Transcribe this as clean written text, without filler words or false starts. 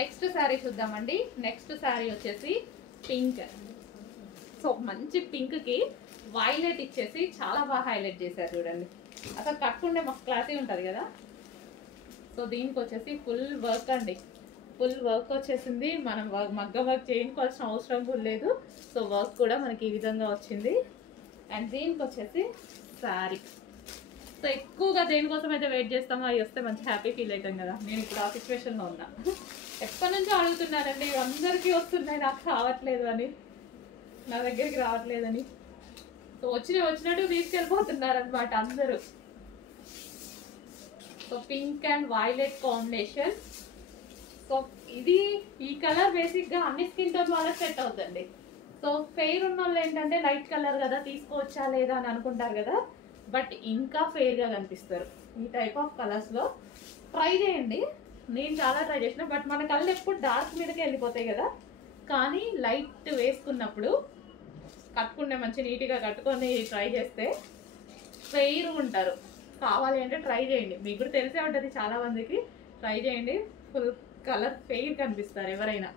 Next sari చూద్దామండి. Next sari వచ్చేసి pink. So మంచి పింక్ కి వైలెట్ ఇచ్చేసి చాలా బాగా హైలైట్ చేశారు చూడండి. అసలు కట్టుకుంటే మాకు క్లాసీ ఉంటుంది కదా. సో దీనికి వచ్చేసి ఫుల్ వర్క్ అండి, ఫుల్ వర్క్ వచ్చేసింది. మనం మగ్గ వర్క్ చేయించుకోవాల్సిన అవసరం కూడా లేదు. సో వర్క్ కూడా మనకి ఈ విధంగా వచ్చింది. అండ్ దీనికి వచ్చేసి శారీ. సో ఎక్కువగా దేనికోసం అయితే వెయిట్ చేస్తామో అవి వస్తే మంచి హ్యాపీ ఫీల్ అవుతాం కదా. నేను ఇప్పుడు ఆ సిచ్యువేషన్లో ఉన్నా. ఎప్పటి నుంచో అడుగుతున్నానండి, అందరికీ వస్తున్నాయి, నాకు రావట్లేదు అని, నా దగ్గరికి రావట్లేదని. సో వచ్చినట్టు తీసుకెళ్ళిపోతున్నారనమాట అందరూ. So pink and violet combination. So ఇది ఈ కలర్ బేసిక్గా అన్ని స్కిన్ టోన్ వాళ్ళకి సెట్ అవుతుంది. సో ఫెయిర్ ఉన్న వాళ్ళు ఏంటంటే లైట్ కలర్ కదా తీసుకోవచ్చా లేదా అని అనుకుంటారు కదా, బట్ ఇంకా ఫెయిర్గా కనిపిస్తారు ఈ టైప్ ఆఫ్ కలర్స్లో. ట్రై చేయండి, నేను చాలా ట్రై చేసిన, బట్ మన కళ్ళు ఎప్పుడు డార్క్ మీదకే వెళ్ళిపోతాయి కదా. కానీ లైట్ వేసుకున్నప్పుడు కట్టుకుంటే మంచి నీట్గా కట్టుకొని ట్రై చేస్తే ఫెయిర్ ఉంటారు. కావాలి అంటే ట్రై చేయండి, మీకు కూడా తెలిసే ఉంటుంది చాలా మందికి. ట్రై చేయండి, ఫుల్ కలర్ ఫెయిర్ కనిపిస్తారు ఎవరైనా.